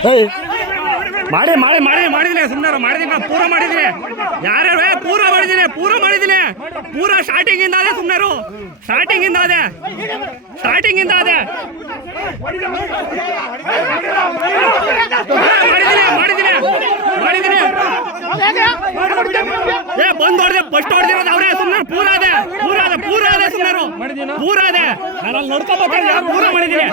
Hey! ಮಾಡಿ ಮಾಡಿ ಮಾಡಿ ಮಾಡಿದ್ರೆ ಸುಮ್ಮನೆ ಮಾಡಿದೀನಿ ಪೂರ ಮಾಡಿದ್ರೆ ಯಾರ್ಯಾರು ಪೂರ ಮಾಡಿದ್ರೆ ಪೂರ ಮಾಡಿದ್ರೆ ಪೂರ ಸ್ಟಾರ್ಟಿಂಗ್ ಇಂದ ಅದೇ ಸುಮ್ಮನೆ ಸ್ಟಾರ್ಟಿಂಗ್ ಇಂದ ಅದೇ ಸ್ಟಾರ್ಟಿಂಗ್ ಇಂದ ಅದೇ ಮಾಡಿದ್ರೆ ಮಾಡಿದ್ರೆ ಮಾಡಿದ್ರೆ ಏ, ಬಂದ್ ಹೊಡೆದೆ ಫಸ್ಟ್ ಹೊಡೆದಿರೋದು ಅವರೇ ಸುಮ್ಮನೆ ಪೂರ ಅದೇ ಪೂರ ಅದೇ ಪೂರ ಅದೇ ಸುಮ್ಮನೆ ಪೂರ ಅದೇ ನಾನು ಅಲ್ಲಿ ಪೂರ ಮಾಡಿದೀನಿ.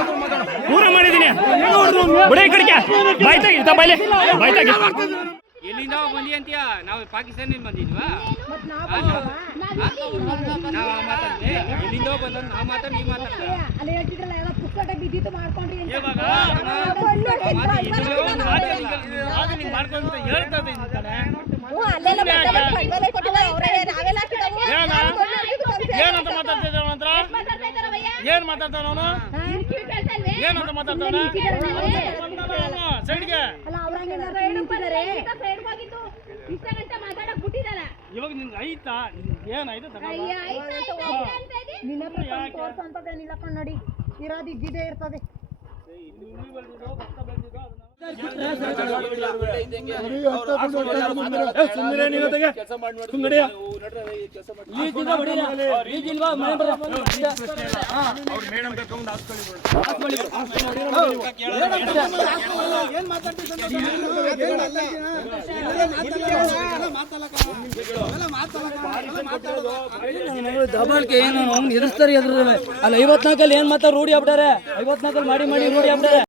ಬಿಡಿ ಈ ಕಡೆಗೆ ಬಾಯ್ ತೆಗಿ ಇತ್ತ ಬಾಯ್ಲಿ ಬಾಯ್ ತೆಗಿ ಎಲ್ಲಿಂದ ಬಂದಿ ಅಂತೀಯ ನಾವು ಪಾಕಿಸ್ತಾನದಿಂದ ಬಂದಿದ್ವಾ ನಾವು ಮಾತಾಡ್ದೆ ಎಲ್ಲಿಂದ ಬಂದ ನಾವು ಮಾತಾಡ್ ನೀ ಮಾತಾಡ್ದ ಅಲ್ಲಿ ಹೇಳ್ತಿದ್ರಲ್ಲ ಎಲ್ಲ ಪುಸ್ತಕ ಬಿದ್ದಿತ್ತು ಮಾಡ್ಕೊಂಡ್ರಿ ಅಂತ. ಹೇಳ್ತಾ ಇದ್ದೀನಿ ಅಲ್ಲೆಲ್ಲ ಕೊಟ್ಟಿಲ್ಲ, ಅವ್ರೇ ಏನ್ ಮಾತಾಡ್ತಾನ ಅವನು ಏನಂತ ಮಾತಾಡ್ತಾನೆ ಸೈಡ್ಗೆ. ಇವಾಗ ನಿನ್ಗೆ ಐತಾ ಏನಾಯ್ತು ನೋಡಿ. ಇರೋದು ಇದ್ದಿದ್ದೇ ಇರ್ತದೆ. ದಬಾಳ್ಕೆ ಏನು? ಅವ್ನು ಎದುರಿಸ್ತಾರೆ ಎದುರು ಅಲ್ಲಿ, ಐವತ್ನಾಲ್ಕಲ್ಲಿ ಏನ್ ಮಾತಾ ರೂಢಿ ಆಗ್ಬಿಟ್ಟಾರೆ? ಐವತ್ನಾಲ್ಕಲ್ಲಿ ಮಾಡಿ ಮಾಡಿ ರೂಢಿ ಆಗ್ಬಿಟ್ಟಾರೆ.